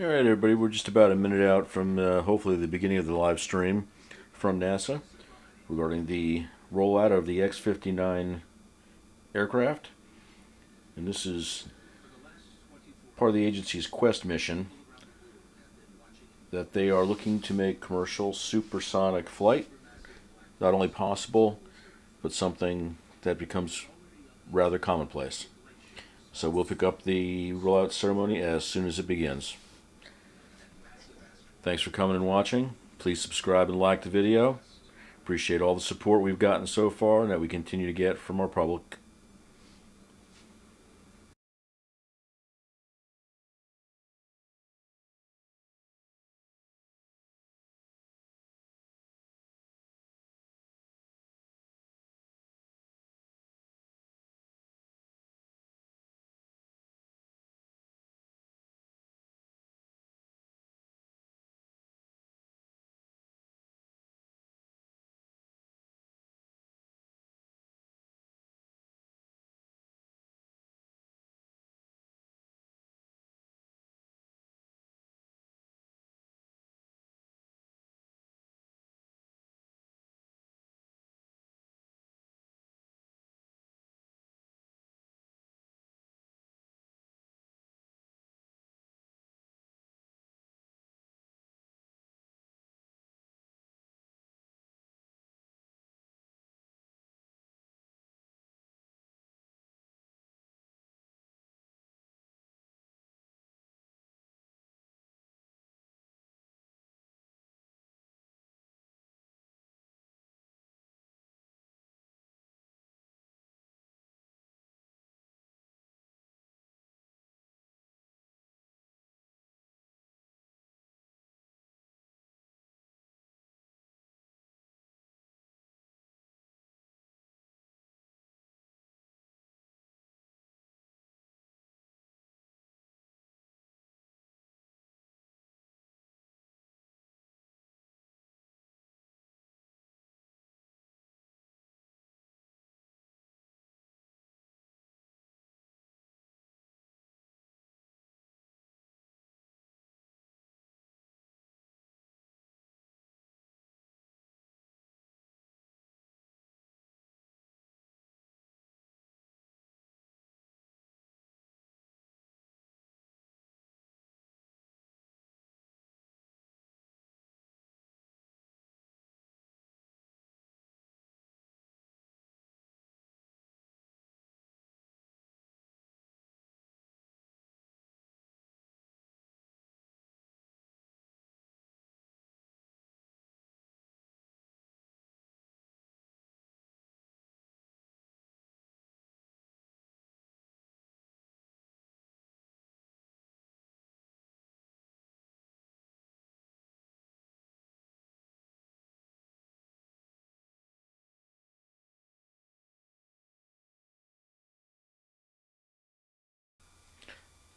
All right, everybody, we're just about a minute out from hopefully the beginning of the live stream from NASA regarding the rollout of the X-59 aircraft. And this is part of the agency's Quest mission that they are looking to make commercial supersonic flight not only possible, but something that becomes rather commonplace. So we'll pick up the rollout ceremony as soon as it begins. Thanks for coming and watching. Please subscribe and like the video. Appreciate all the support we've gotten so far and that we continue to get from our public.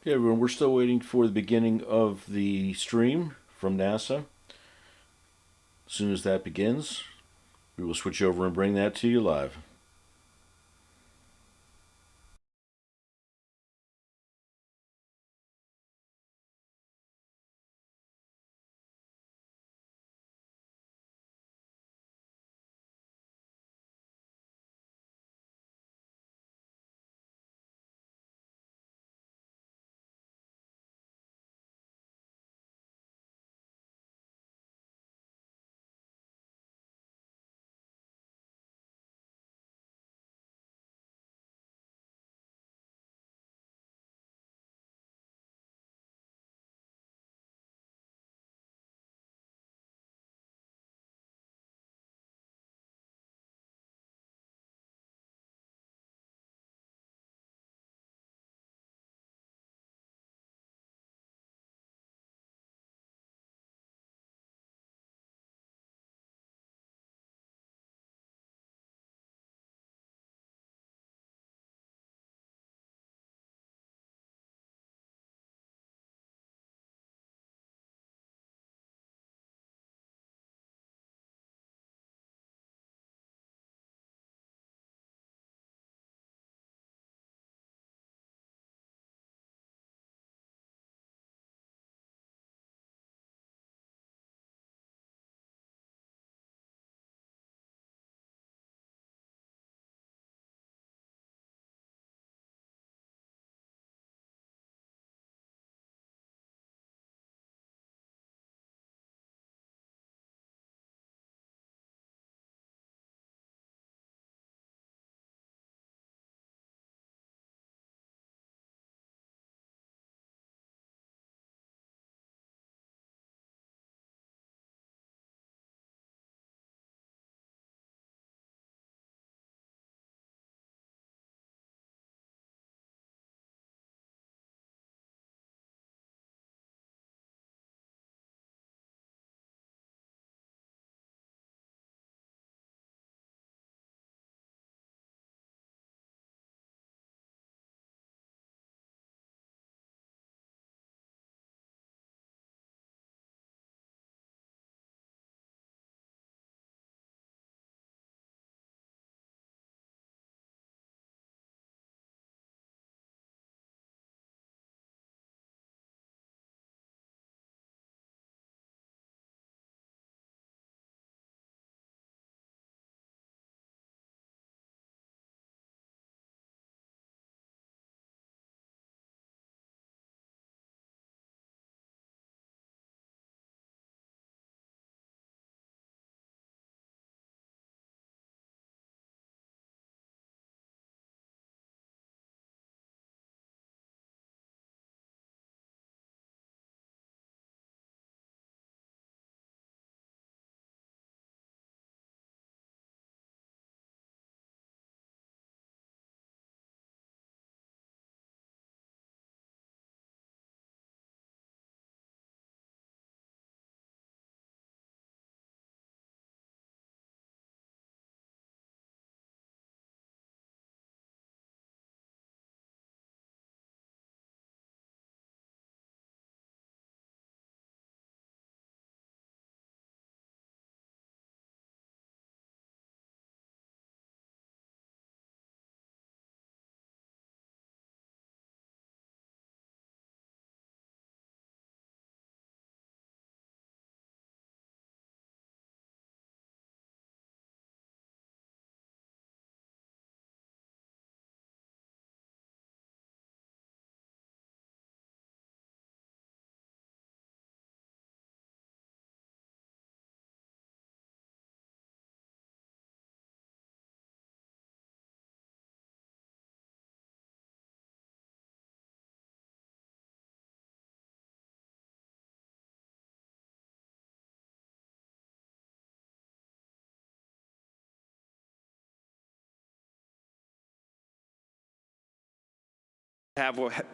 Okay, everyone, we're still waiting for the beginning of the stream from NASA. As soon as that begins, we will switch over and bring that to you live.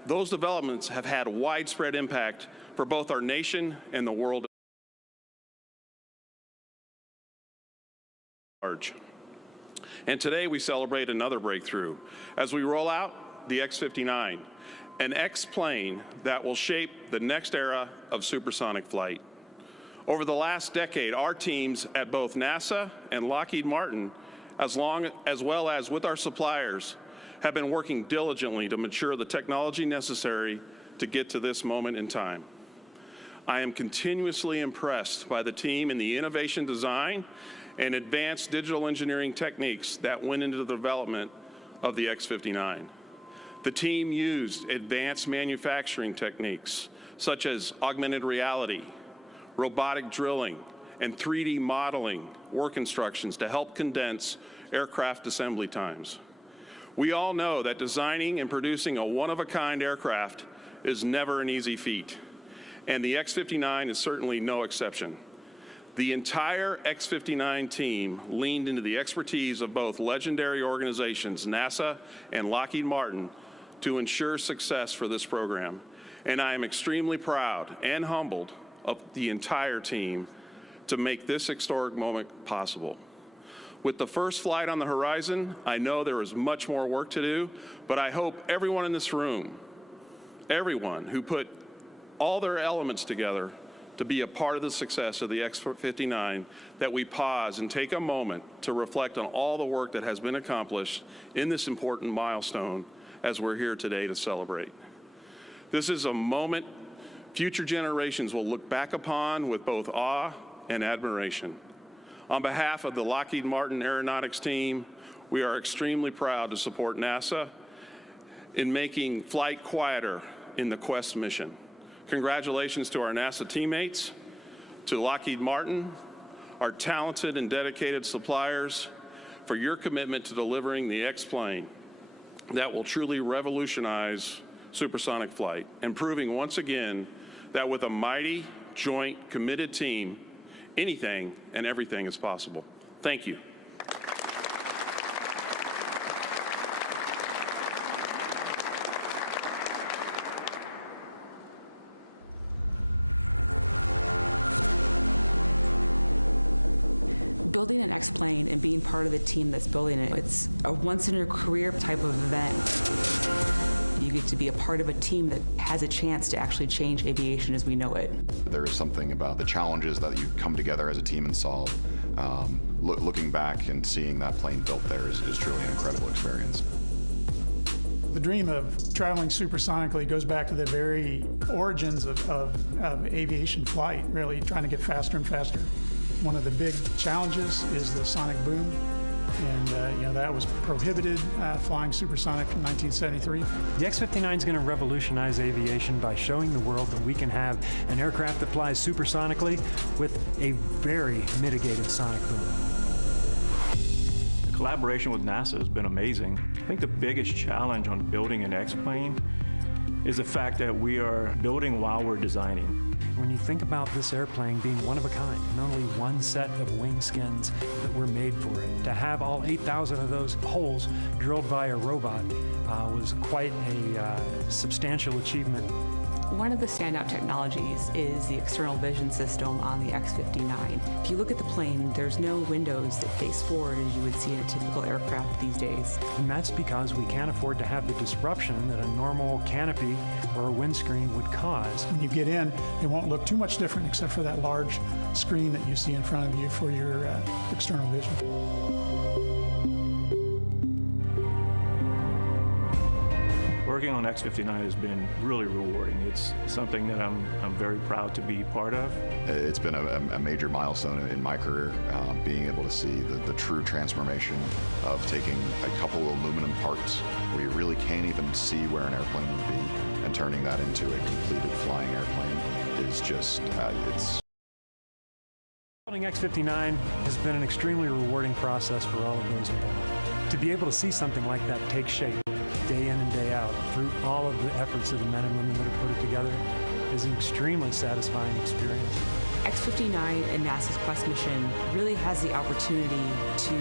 those developments have had widespread impact for both our nation and the world at large. And today we celebrate another breakthrough as we roll out the X-59, an X-plane that will shape the next era of supersonic flight. Over the last decade, our teams at both NASA and Lockheed Martin, as well as with our suppliers, have been working diligently to mature the technology necessary to get to this moment in time. I am continuously impressed by the team and the innovation design and advanced digital engineering techniques that went into the development of the X-59. The team used advanced manufacturing techniques such as augmented reality, robotic drilling, and 3D modeling work instructions to help condense aircraft assembly times. We all know that designing and producing a one-of-a-kind aircraft is never an easy feat, and the X-59 is certainly no exception. The entire X-59 team leaned into the expertise of both legendary organizations, NASA and Lockheed Martin, to ensure success for this program. And I am extremely proud and humbled of the entire team to make this historic moment possible. With the first flight on the horizon, I know there is much more work to do, but I hope everyone in this room, everyone who put all their elements together to be a part of the success of the X-59, that we pause and take a moment to reflect on all the work that has been accomplished in this important milestone as we're here today to celebrate. This is a moment future generations will look back upon with both awe and admiration. On behalf of the Lockheed Martin Aeronautics team, we are extremely proud to support NASA in making flight quieter in the Quest mission. Congratulations to our NASA teammates, to Lockheed Martin, our talented and dedicated suppliers, for your commitment to delivering the X-plane that will truly revolutionize supersonic flight, and proving once again that with a mighty, joint, committed team, anything and everything is possible. Thank you. Building an X-plane and being part of the team that's building it, it's a once-in-your-career type of event. You get to be a part of a team that has a chance to actually change aviation as we know it. There is something about the challenges that you come together as a team and solve. Looking back and seeing that plane built there is truly an incredible experience. The dream of traveling supersonically goes back to the very origins of aviation flight, really trying to get faster and faster. One of the big challenges is the sonic boom, and that was prohibited flying supersonic in 1973. The X-59 is going to revolutionize aviation by showing the world that we can have an aircraft that flies supersonically with a very mitigated sonic boom. The collaboration with NASA has been amazing. I think the biggest challenge on building an X-plane is the fact that we are building while we're designing. When you think about this airplane being one of a kind, and only one set of wing skins that were made for it, to have all 8,000 of those holes drilled by a robot was quite a substantial achievement. One of the standout technologies is the external vision system on the X-59. If you look at the plane, there's no windows that face forward as you would see in a typical aircraft these days. And that's because we can't afford to have the disruption that a normal canopy or a windscreen would cause. When you get in, it won't look too much different except for that large screen that you see in front of you for your external vision. Working on X-59 has been really rewarding. It's something that I'm very proud to be part of. It's been a major milestone in my career, being able to see the true transformation of taking a couple of aluminum parts where you really can't even see where an airplane would be, and turning that into a completed flying airplane is just, it's... Building X-59 has been an extremely rewarding process for all of those involved. To be able to see something like that take shape day in and day out through all of the efforts of the men and women that have put it together is an extremely satisfying experience. X-59 and NASA's Quest mission really has the opportunity to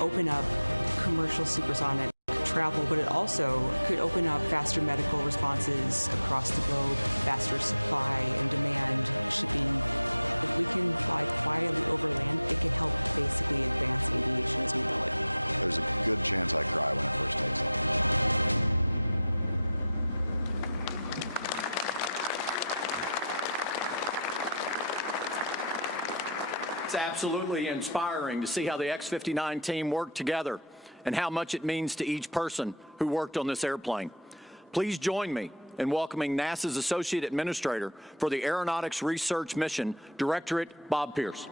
open up commercial supersonic travel, but it also could open up faster medical responses across the globe, faster supply and demand shipping. If we can fly quietly over land, it can help basically advance aviation as we know it. There's a good chance I cry when it first takes off. It's absolutely inspiring to see how the X-59 team worked together and how much it means to each person who worked on this airplane. Please join me in welcoming NASA's Associate Administrator for the Aeronautics Research Mission Directorate, Bob Pierce.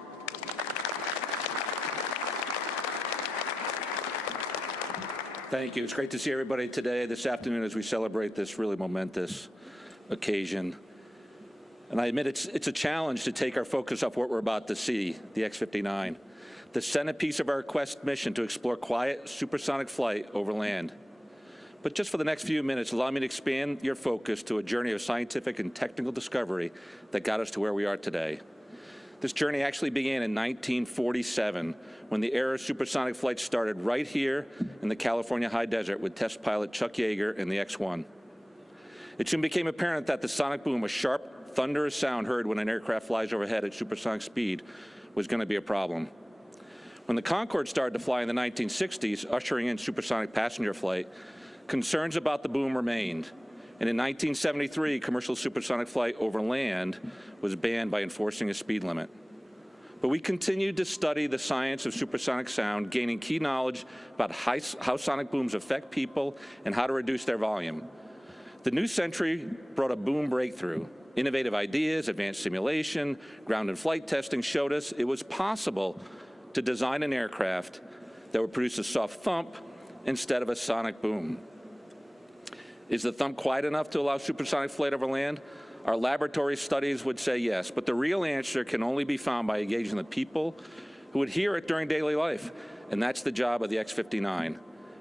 Thank you. It's great to see everybody today, this afternoon, as we celebrate this really momentous occasion. And I admit it's a challenge to take our focus off what we're about to see, the X-59, the centerpiece of our Quest mission to explore quiet supersonic flight over land. But just for the next few minutes, allow me to expand your focus to a journey of scientific and technical discovery that got us to where we are today. This journey actually began in 1947, when the era of supersonic flight started right here in the California high desert with test pilot Chuck Yeager and the X-1. It soon became apparent that the sonic boom, a sharp, thunderous sound heard when an aircraft flies overhead at supersonic speed, was going to be a problem. When the Concorde started to fly in the 1960s, ushering in supersonic passenger flight, concerns about the boom remained. And in 1973, commercial supersonic flight over land was banned by enforcing a speed limit. But we continued to study the science of supersonic sound, gaining key knowledge about how sonic booms affect people and how to reduce their volume. The new century brought a boom breakthrough. Innovative ideas, advanced simulation, ground and flight testing showed us it was possible to design an aircraft that would produce a soft thump instead of a sonic boom. Is the thump quiet enough to allow supersonic flight over land? Our laboratory studies would say yes, but the real answer can only be found by engaging the people who would hear it during daily life, and that's the job of the X-59.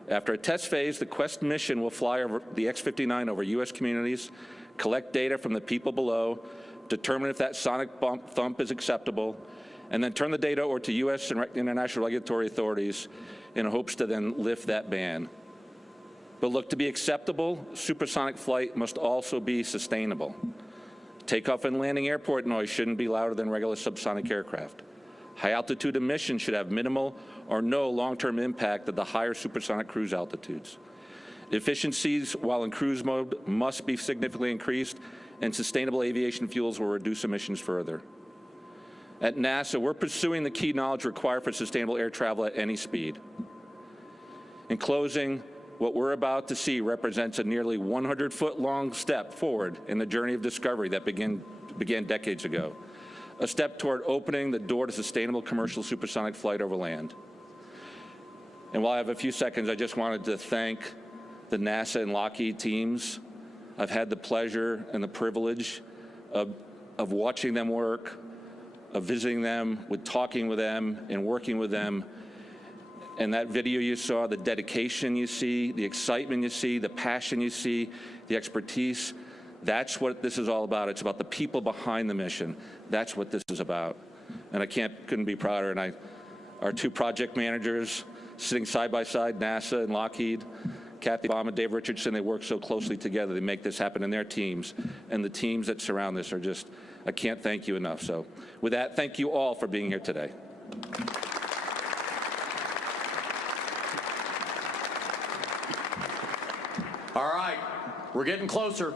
After a test phase, the Quest mission will fly over the X-59 over U.S. communities, collect data from the people below, determine if that sonic thump is acceptable, and then turn the data over to U.S. and international regulatory authorities in hopes to then lift that ban. But look, to be acceptable, supersonic flight must also be sustainable. Takeoff and landing airport noise shouldn't be louder than regular subsonic aircraft. High-altitude emissions should have minimal or no long-term impact at the higher supersonic cruise altitudes. Efficiencies while in cruise mode must be significantly increased, and sustainable aviation fuels will reduce emissions further. At NASA, we're pursuing the key knowledge required for sustainable air travel at any speed. In closing, what we're about to see represents a nearly 100-foot-long step forward in the journey of discovery that began decades ago, a step toward opening the door to sustainable commercial supersonic flight over land. And while I have a few seconds, I just wanted to thank the NASA and Lockheed teams. I've had the pleasure and the privilege of watching them work, of visiting them, talking with them, and working with them. And that video you saw, the dedication you see, the excitement you see, the passion you see, the expertise, that's what this is all about. It's about the people behind the mission. That's what this is about. And I couldn't be prouder. And our two project managers sitting side by side, NASA and Lockheed, Kathy Baum and Dave Richardson, they work so closely together. They make this happen in their teams. And the teams that surround this are just, I can't thank you enough. So with that, thank you all for being here today. All right, we're getting closer.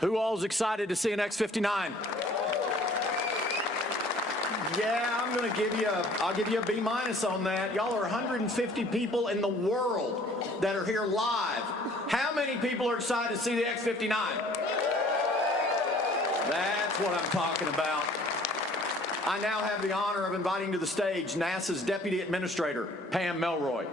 Who all is excited to see an X-59? Yeah, I'll give you a B- on that. Y'all are 150 people in the world that are here live. How many people are excited to see the X-59? That's what I'm talking about. I now have the honor of inviting to the stage NASA's Deputy Administrator, Pam Melroy.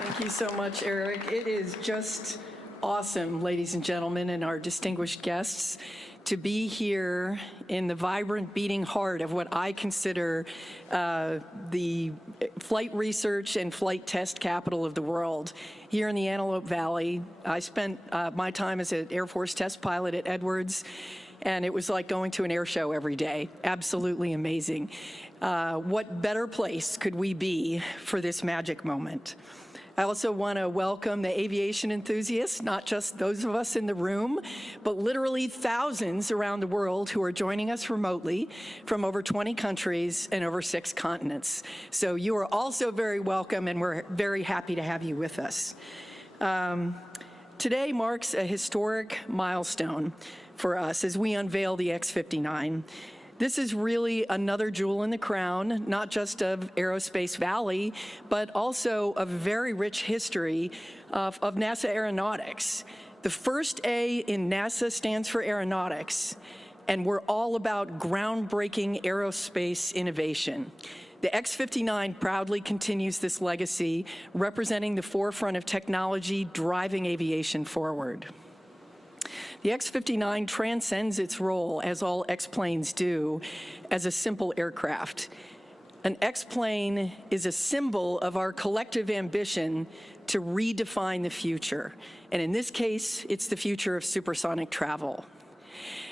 Thank you so much, Eric. It is just awesome, ladies and gentlemen, and our distinguished guests, to be here in the vibrant, beating heart of what I consider the flight research and flight test capital of the world. Here in the Antelope Valley, I spent my time as an Air Force test pilot at Edwards, and it was like going to an air show every day. Absolutely amazing. What better place could we be for this magic moment? I also want to welcome the aviation enthusiasts, not just those of us in the room, but literally thousands around the world who are joining us remotely from over 20 countries and over 6 continents. So you are also very welcome, and we're very happy to have you with us. Today marks a historic milestone for us as we unveil the X-59. This is really another jewel in the crown, not just of Aerospace Valley, but also a very rich history of NASA aeronautics. The first A in NASA stands for aeronautics, and we're all about groundbreaking aerospace innovation. The X-59 proudly continues this legacy, representing the forefront of technology driving aviation forward. The X-59 transcends its role, as all X-planes do, as a simple aircraft. An X-plane is a symbol of our collective ambition to redefine the future. And in this case, it's the future of supersonic travel.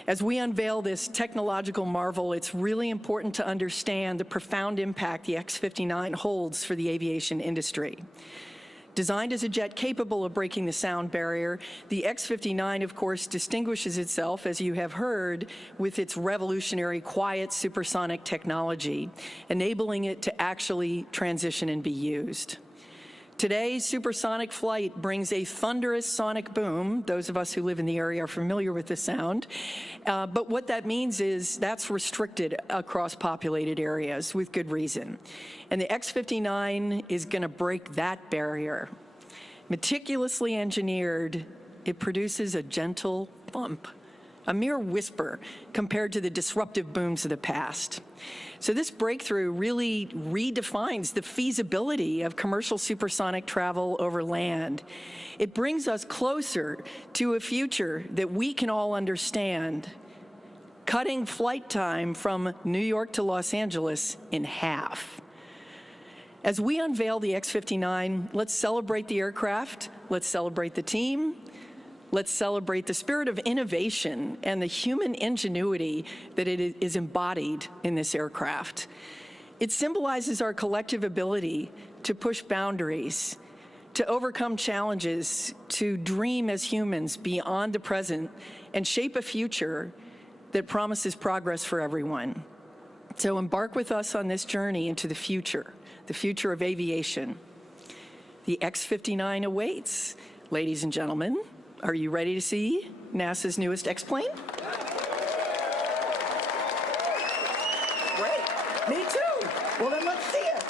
As we unveil this technological marvel, it's really important to understand the profound impact the X-59 holds for the aviation industry. Designed as a jet capable of breaking the sound barrier, the X-59, of course, distinguishes itself, as you have heard, with its revolutionary quiet supersonic technology, enabling it to actually transition and be used. Today, supersonic flight brings a thunderous sonic boom. Those of us who live in the area are familiar with the sound. But what that means is that's restricted across populated areas with good reason. And the X-59 is going to break that barrier. Meticulously engineered, it produces a gentle bump, a mere whisper compared to the disruptive booms of the past. So this breakthrough really redefines the feasibility of commercial supersonic travel over land. It brings us closer to a future that we can all understand, cutting flight time from New York to Los Angeles in half. As we unveil the X-59, let's celebrate the aircraft, let's celebrate the team, let's celebrate the spirit of innovation and the human ingenuity that it is embodied in this aircraft. It symbolizes our collective ability to push boundaries, to overcome challenges, to dream as humans beyond the present, and shape a future that promises progress for everyone. So embark with us on this journey into the future of aviation. The X-59 awaits. Ladies and gentlemen, are you ready to see NASA's newest X-plane? Great. Me too. Well, then let's see it.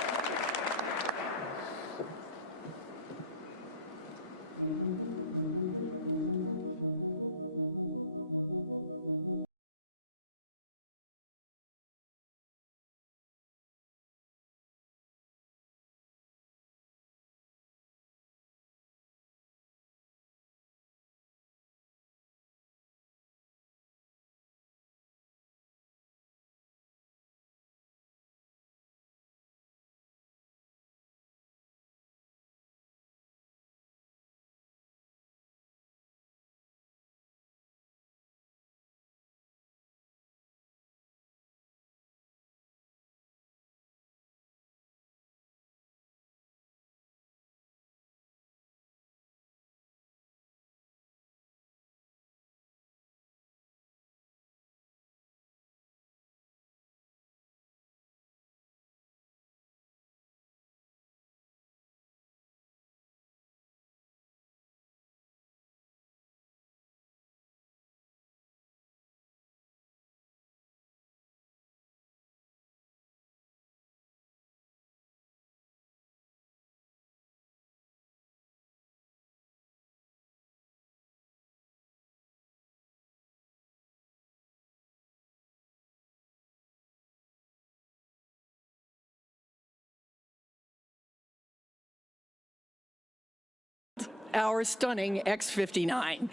Our stunning X-59.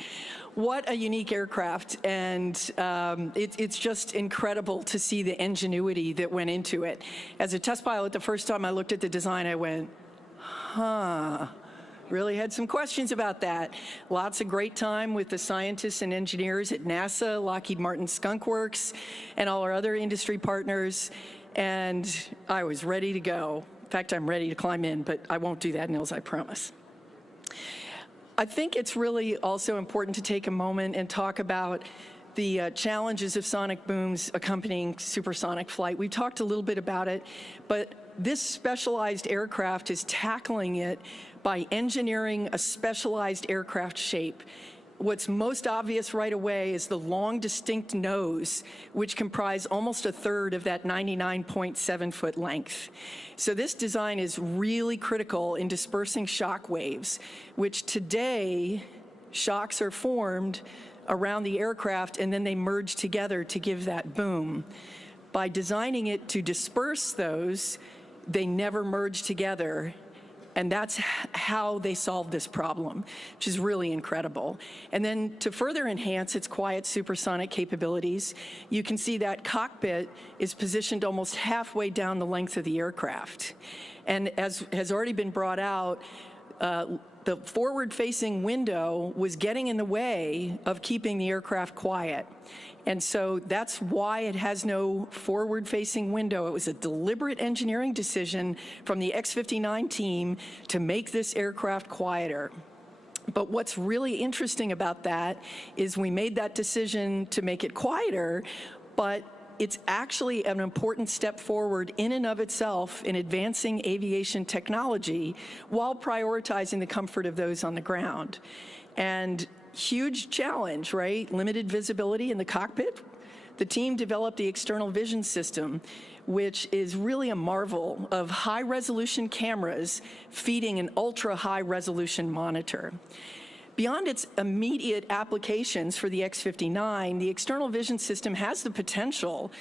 What a unique aircraft, and it's just incredible to see the ingenuity that went into it. As a test pilot, the first time I looked at the design, I went, huh. Really had some questions about that. Lots of great time with the scientists and engineers at NASA, Lockheed Martin Skunk Works, and all our other industry partners. and I was ready to go. In fact, I'm ready to climb in, but I won't do that, Nils, I promise. I think it's really also important to take a moment and talk about the challenges of sonic booms accompanying supersonic flight. We've talked a little bit about it, but this specialized aircraft is tackling it by engineering a specialized aircraft shape. What's most obvious right away is the long, distinct nose, which comprise almost a third of that 99.7-foot length. So this design is really critical in dispersing shock waves, which today, shocks are formed around the aircraft and then they merge together to give that boom. By designing it to disperse those, they never merge together. And that's how they solved this problem, which is really incredible. And then to further enhance its quiet supersonic capabilities, you can see that cockpit is positioned almost halfway down the length of the aircraft. And as has already been brought out, the forward-facing window was getting in the way of keeping the aircraft quiet. And so that's why it has no forward-facing window. It was a deliberate engineering decision from the X-59 team to make this aircraft quieter. But what's really interesting about that is we made that decision to make it quieter, but it's actually an important step forward in and of itself in advancing aviation technology while prioritizing the comfort of those on the ground. And huge challenge, right? Limited visibility in the cockpit. The team developed the external vision system, which is really a marvel of high-resolution cameras feeding an ultra-high-resolution monitor. Beyond its immediate applications for the X-59, the external vision system has the potential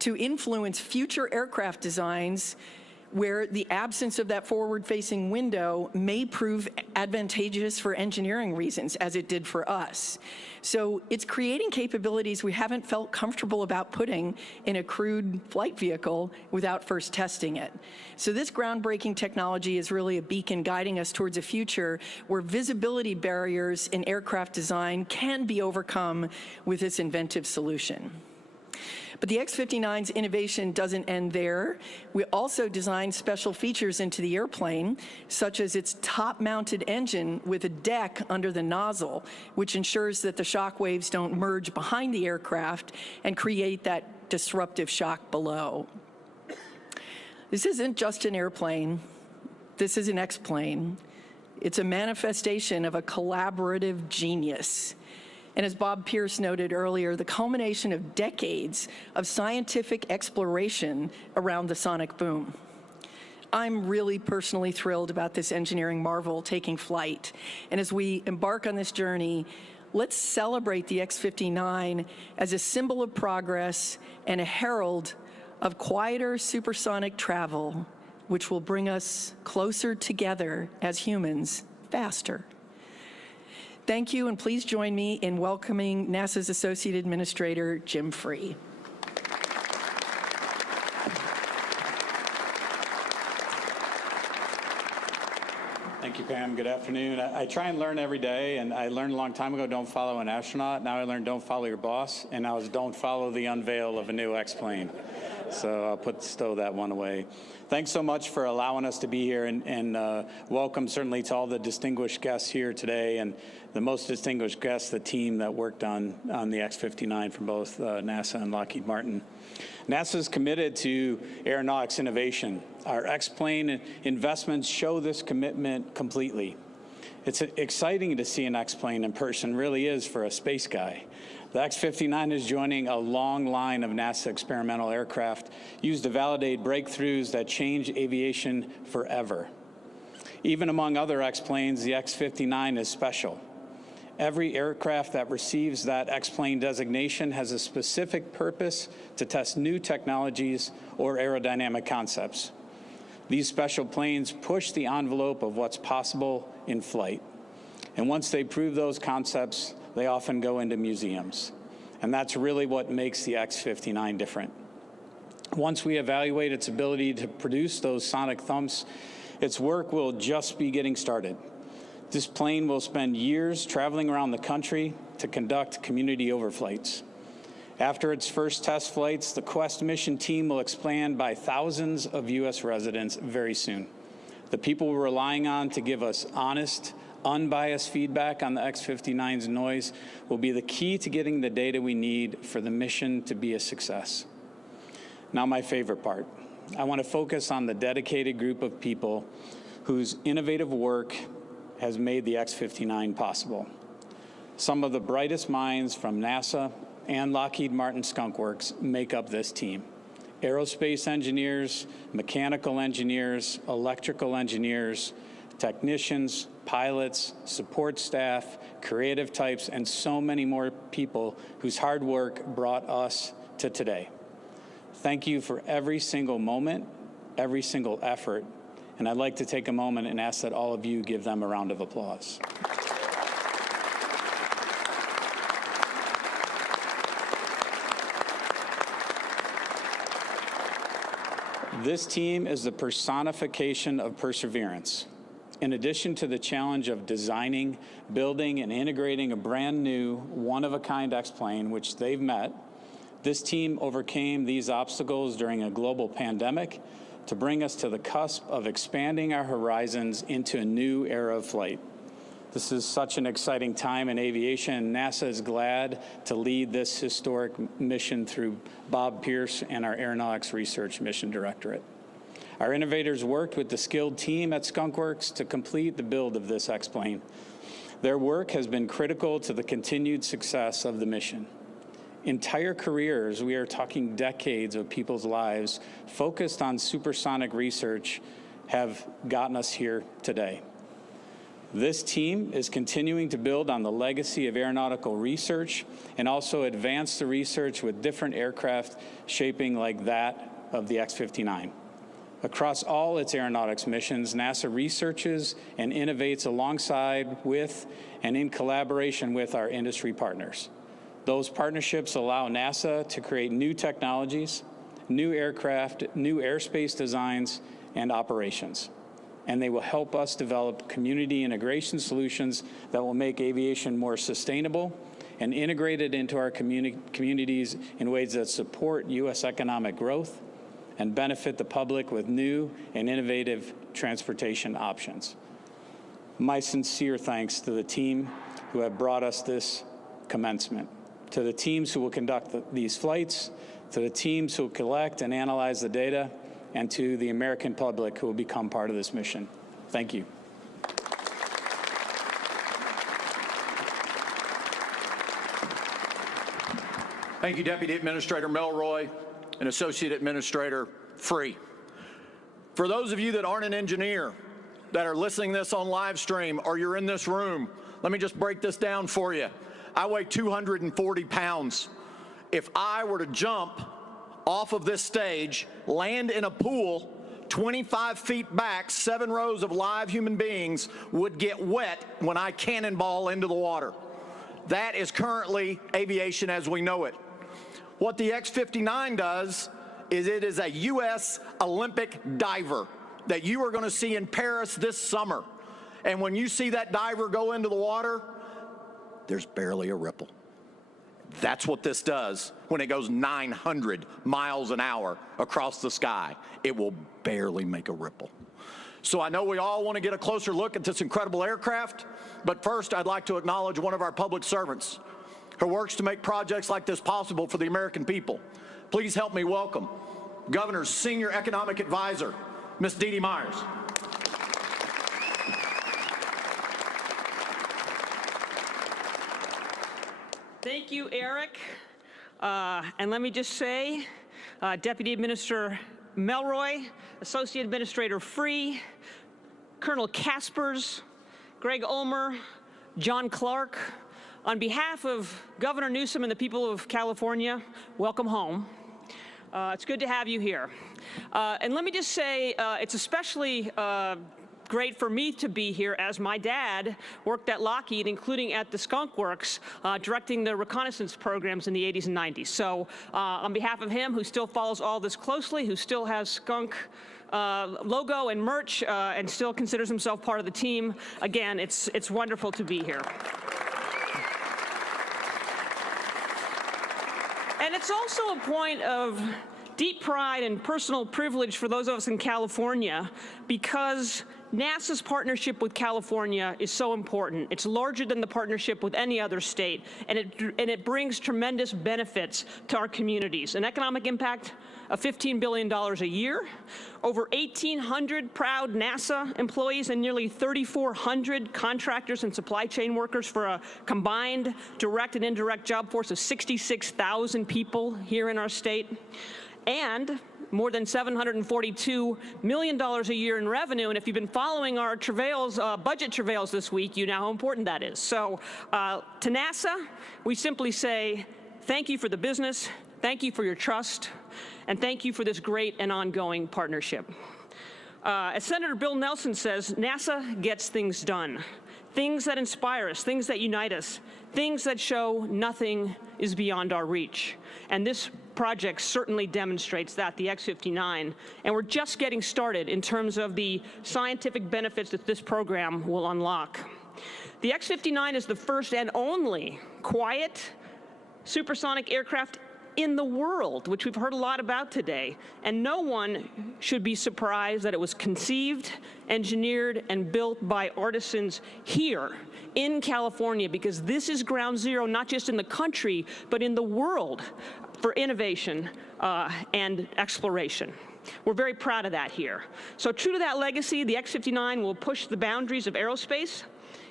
to influence future aircraft designs where the absence of that forward-facing window may prove advantageous for engineering reasons, as it did for us. So it's creating capabilities we haven't felt comfortable about putting in a crewed flight vehicle without first testing it. So this groundbreaking technology is really a beacon guiding us towards a future where visibility barriers in aircraft design can be overcome with this inventive solution. But the X-59's innovation doesn't end there. We also designed special features into the airplane, such as its top-mounted engine with a deck under the nozzle, which ensures that the shock waves don't merge behind the aircraft and create that disruptive shock below. This isn't just an airplane. This is an X-plane. It's a manifestation of a collaborative genius. And as Bob Pierce noted earlier, the culmination of decades of scientific exploration around the sonic boom. I'm really personally thrilled about this engineering marvel taking flight. And as we embark on this journey, let's celebrate the X-59 as a symbol of progress and a herald of quieter supersonic travel, which will bring us closer together as humans faster. Thank you, and please join me in welcoming NASA's Associate Administrator, Jim Free. Thank you, Pam. Good afternoon. I try and learn every day, and I learned a long time ago, don't follow an astronaut. Now I learned don't follow your boss, and now it's don't follow the unveil of a new X-plane. So I'll stow that one away. Thanks so much for allowing us to be here, and welcome certainly to all the distinguished guests here today, and the most distinguished guests, the team that worked on the X-59 from both NASA and Lockheed Martin. NASA is committed to aeronautics innovation. Our X-plane investments show this commitment completely. It's exciting to see an X-plane in person, really is for a space guy. The X-59 is joining a long line of NASA experimental aircraft used to validate breakthroughs that change aviation forever. Even among other X-planes, the X-59 is special. Every aircraft that receives that X-plane designation has a specific purpose to test new technologies or aerodynamic concepts. These special planes push the envelope of what's possible in flight. And once they prove those concepts, they often go into museums. And that's really what makes the X-59 different. Once we evaluate its ability to produce those sonic thumps, its work will just be getting started. This plane will spend years traveling around the country to conduct community overflights. After its first test flights, the Quest mission team will expand by thousands of U.S. residents very soon. The people we're relying on to give us honest, unbiased feedback on the X-59's noise will be the key to getting the data we need for the mission to be a success. Now, my favorite part. I want to focus on the dedicated group of people whose innovative work has made the X-59 possible. Some of the brightest minds from NASA and Lockheed Martin Skunk Works make up this team. Aerospace engineers, mechanical engineers, electrical engineers, technicians, pilots, support staff, creative types, and so many more people whose hard work brought us to today. Thank you for every single moment, every single effort, and I'd like to take a moment and ask that all of you give them a round of applause. This team is the personification of perseverance. In addition to the challenge of designing, building, and integrating a brand new, one-of-a-kind X-plane, which they've met, this team overcame these obstacles during a global pandemic to bring us to the cusp of expanding our horizons into a new era of flight. This is such an exciting time in aviation, and NASA is glad to lead this historic mission through Bob Pierce and our Aeronautics Research Mission Directorate. Our innovators worked with the skilled team at Skunk Works to complete the build of this X-plane. Their work has been critical to the continued success of the mission. Entire careers, we are talking decades of people's lives, focused on supersonic research, have gotten us here today. This team is continuing to build on the legacy of aeronautical research and also advance the research with different aircraft shaping like that of the X-59. Across all its aeronautics missions, NASA researches and innovates alongside with and in collaboration with our industry partners. Those partnerships allow NASA to create new technologies, new aircraft, new airspace designs, and operations. And they will help us develop community integration solutions that will make aviation more sustainable and integrated into our communities in ways that support U.S. economic growth and benefit the public with new and innovative transportation options. My sincere thanks to the team who have brought us this commencement, to the teams who will conduct these flights, to the teams who will collect and analyze the data, and to the American public who will become part of this mission. Thank you. Thank you, Deputy Administrator Melroy and Associate Administrator Free. For those of you that aren't an engineer, that are listening this on live stream, or you're in this room, let me just break this down for you. I weigh 240 pounds. If I were to jump off of this stage, land in a pool 25 feet back, 7 rows of live human beings would get wet when I cannonball into the water. That is currently aviation as we know it. What the X-59 does is it is a U.S. Olympic diver that you are going to see in Paris this summer. And when you see that diver go into the water, there's barely a ripple. That's what this does when it goes 900 miles an hour across the sky. It will barely make a ripple. So I know we all want to get a closer look at this incredible aircraft, but first I'd like to acknowledge one of our public servants who works to make projects like this possible for the American people. Please help me welcome Governor's Senior Economic Advisor, Ms. Dee Dee Myers. Thank you, Eric. And let me just say, Deputy Administrator Melroy, Associate Administrator Free, Colonel Kaspers, Greg Ulmer, John Clark, on behalf of Governor Newsom and the people of California, welcome home. It's good to have you here. And let me just say, it's especially great for me to be here as my dad worked at Lockheed, including at the Skunk Works, directing the reconnaissance programs in the 80s and 90s. So on behalf of him, who still follows all this closely, who still has Skunk logo and merch, and still considers himself part of the team, again, it's wonderful to be here. And it's also a point of deep pride and personal privilege for those of us in California, because NASA's partnership with California is so important. It's larger than the partnership with any other state, and it brings tremendous benefits to our communities. An economic impact of $15 billion a year, over 1,800 proud NASA employees, and nearly 3,400 contractors and supply chain workers for a combined direct and indirect job force of 66,000 people here in our state, and more than $742 million a year in revenue. And if you've been following our travails, budget travails this week, you know how important that is. So to NASA, we simply say, thank you for the business, thank you for your trust, and thank you for this great and ongoing partnership. As Senator Bill Nelson says, NASA gets things done. Things that inspire us, things that unite us, things that show nothing is beyond our reach. And this project certainly demonstrates that, the X-59. And we're just getting started in terms of the scientific benefits that this program will unlock. The X-59 is the first and only quiet supersonic aircraft in the world, which we've heard a lot about today. And no one should be surprised that it was conceived, engineered, and built by artisans here in California, because this is ground zero, not just in the country, but in the world for innovation and exploration. We're very proud of that here. So true to that legacy, the X-59 will push the boundaries of aerospace,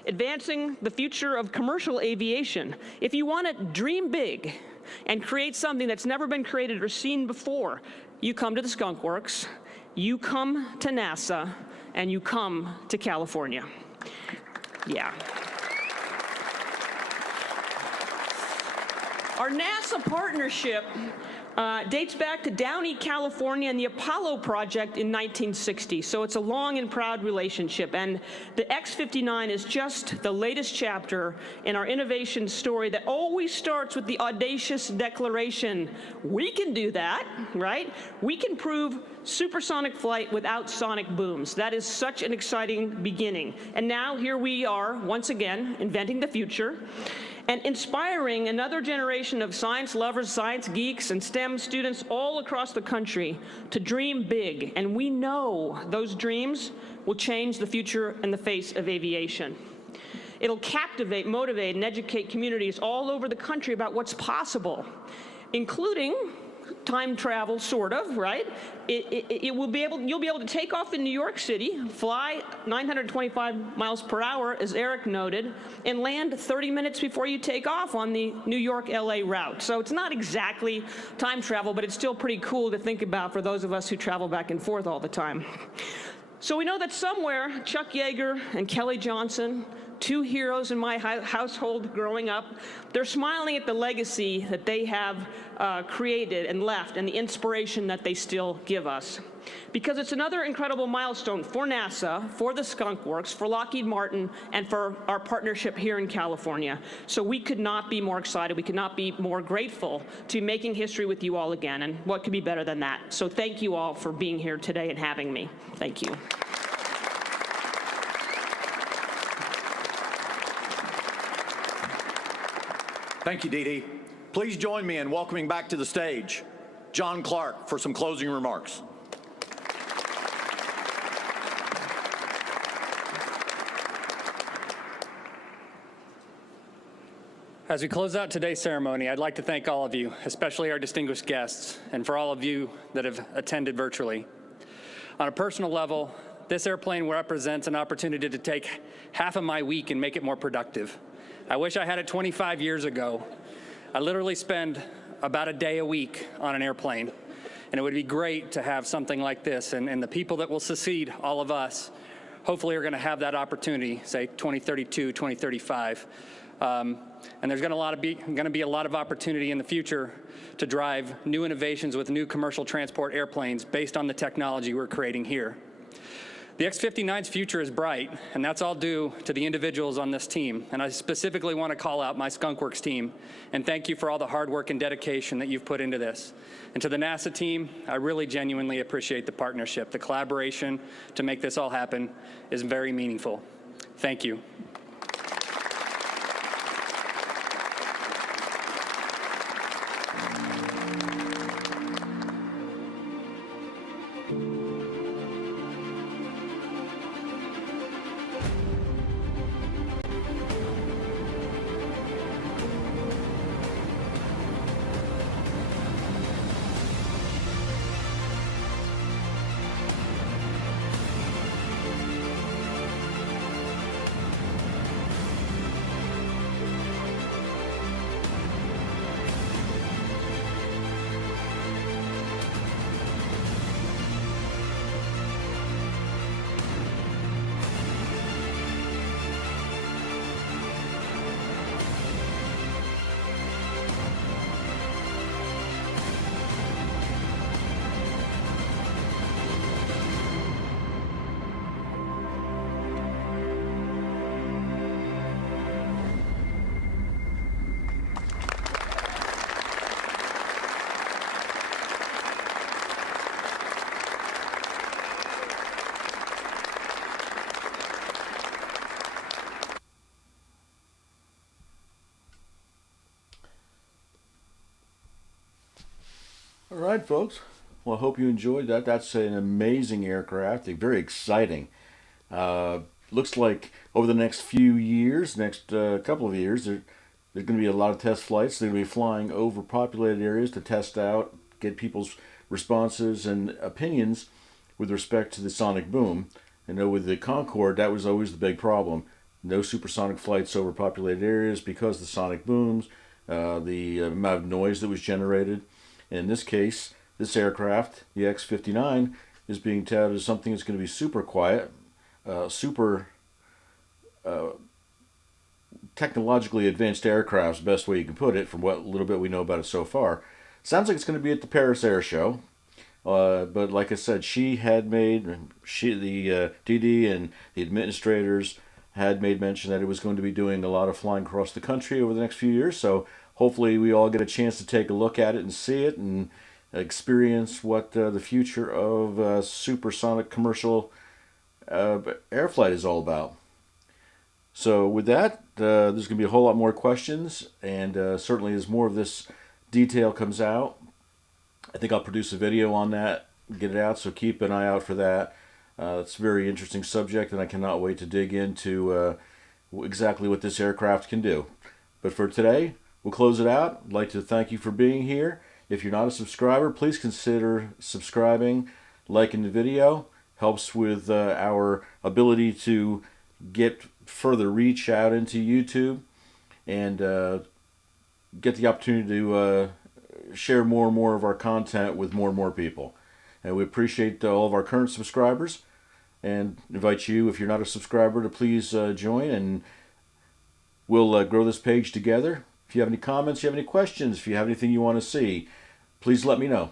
advancing the future of commercial aviation. If you want to dream big and create something that's never been created or seen before, you come to the Skunk Works, you come to NASA, and you come to California. Yeah. Our NASA partnership dates back to Downey, California, and the Apollo project in 1960. So it's a long and proud relationship. And the X-59 is just the latest chapter in our innovation story that always starts with the audacious declaration, we can do that, right? We can prove supersonic flight without sonic booms. That is such an exciting beginning. And now here we are, once again, inventing the future and inspiring another generation of science lovers, science geeks, and STEM students all across the country to dream big. And we know those dreams will change the future and the face of aviation. It'll captivate, motivate, and educate communities all over the country about what's possible, including time travel, sort of, right? You'll be able to take off in New York City, fly 925 miles per hour, as Eric noted, and land 30 minutes before you take off on the New York-LA route. So it's not exactly time travel, but it's still pretty cool to think about for those of us who travel back and forth all the time. So we know that somewhere, Chuck Yeager and Kelly Johnson, two heroes in my household growing up, they're smiling at the legacy that they have created and left and the inspiration that they still give us. Because it's another incredible milestone for NASA, for the Skunk Works, for Lockheed Martin, and for our partnership here in California. So we could not be more excited, we could not be more grateful to be making history with you all again, and what could be better than that? So thank you all for being here today and having me. Thank you. Thank you, Dee Dee. Please join me in welcoming back to the stage John Clark for some closing remarks. As we close out today's ceremony, I'd like to thank all of you, especially our distinguished guests, and for all of you that have attended virtually. On a personal level, this airplane represents an opportunity to take half of my week and make it more productive. I wish I had it 25 years ago. I literally spend about a day a week on an airplane, and it would be great to have something like this, and the people that will succeed, all of us, hopefully are going to have that opportunity, say 2032, 2035. And there's going to be a lot of opportunity in the future to drive new innovations with new commercial transport airplanes based on the technology we're creating here. The X-59's future is bright, and that's all due to the individuals on this team. And I specifically want to call out my Skunk Works team and thank you for all the hard work and dedication that you've put into this. And to the NASA team, I really genuinely appreciate the partnership. The collaboration to make this all happen is very meaningful. Thank you. right, folks. Well, I hope you enjoyed that. That's an amazing aircraft. Very exciting. Looks like over the next few years, next couple of years, there's going to be a lot of test flights. They're going to be flying over populated areas to test out, get people's responses and opinions with respect to the sonic boom. I know with the Concorde, that was always the big problem. No supersonic flights over populated areas because of the sonic booms, the amount of noise that was generated. And in this case, this aircraft, the X-59, is being touted as something that's going to be super quiet, super technologically advanced aircraft is the best way you can put it from what little bit we know about it so far. Sounds like it's going to be at the Paris Air Show. But like I said, the DD and the administrators had made mention that it was going to be doing a lot of flying across the country over the next few years. So hopefully we all get a chance to take a look at it and see it and experience what the future of supersonic commercial air flight is all about. So with that, there's going to be a whole lot more questions, and certainly as more of this detail comes out, I think I'll produce a video on that, get it out, so keep an eye out for that. It's a very interesting subject, and I cannot wait to dig into exactly what this aircraft can do. But for today, we'll close it out. I'd like to thank you for being here. If you're not a subscriber, please consider subscribing, liking the video. Helps with our ability to get further reach out into YouTube and get the opportunity to share more and more of our content with more and more people. And we appreciate all of our current subscribers and invite you, if you're not a subscriber, to please join, and we'll grow this page together. If you have any comments, you have any questions, if you have anything you want to see, please let me know.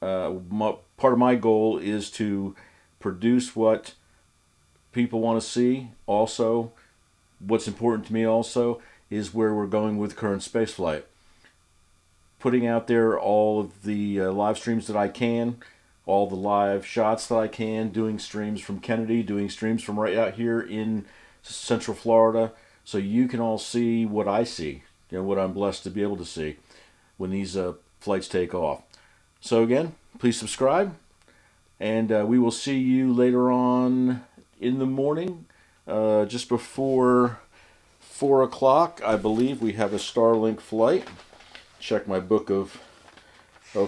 Part of my goal is to produce what people want to see. Also, what's important to me also is where we're going with current spaceflight. Putting out there all of the live streams that I can, all the live shots that I can, doing streams from Kennedy, doing streams from right out here in Central Florida, so you can all see what I see, what I'm blessed to be able to see when these flights take off. So again, please subscribe, and we will see you later on in the morning, just before 4 o'clock. I believe we have a Starlink flight. Check my book of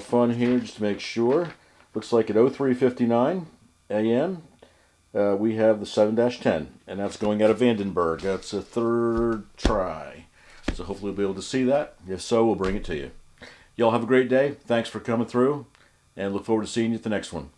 fun here just to make sure. Looks like at 03:59 a.m. We have the 7-10, and that's going out of Vandenberg. That's a third try. So hopefully we'll be able to see that. If so, we'll bring it to you. Y'all have a great day. Thanks for coming through, and look forward to seeing you at the next one.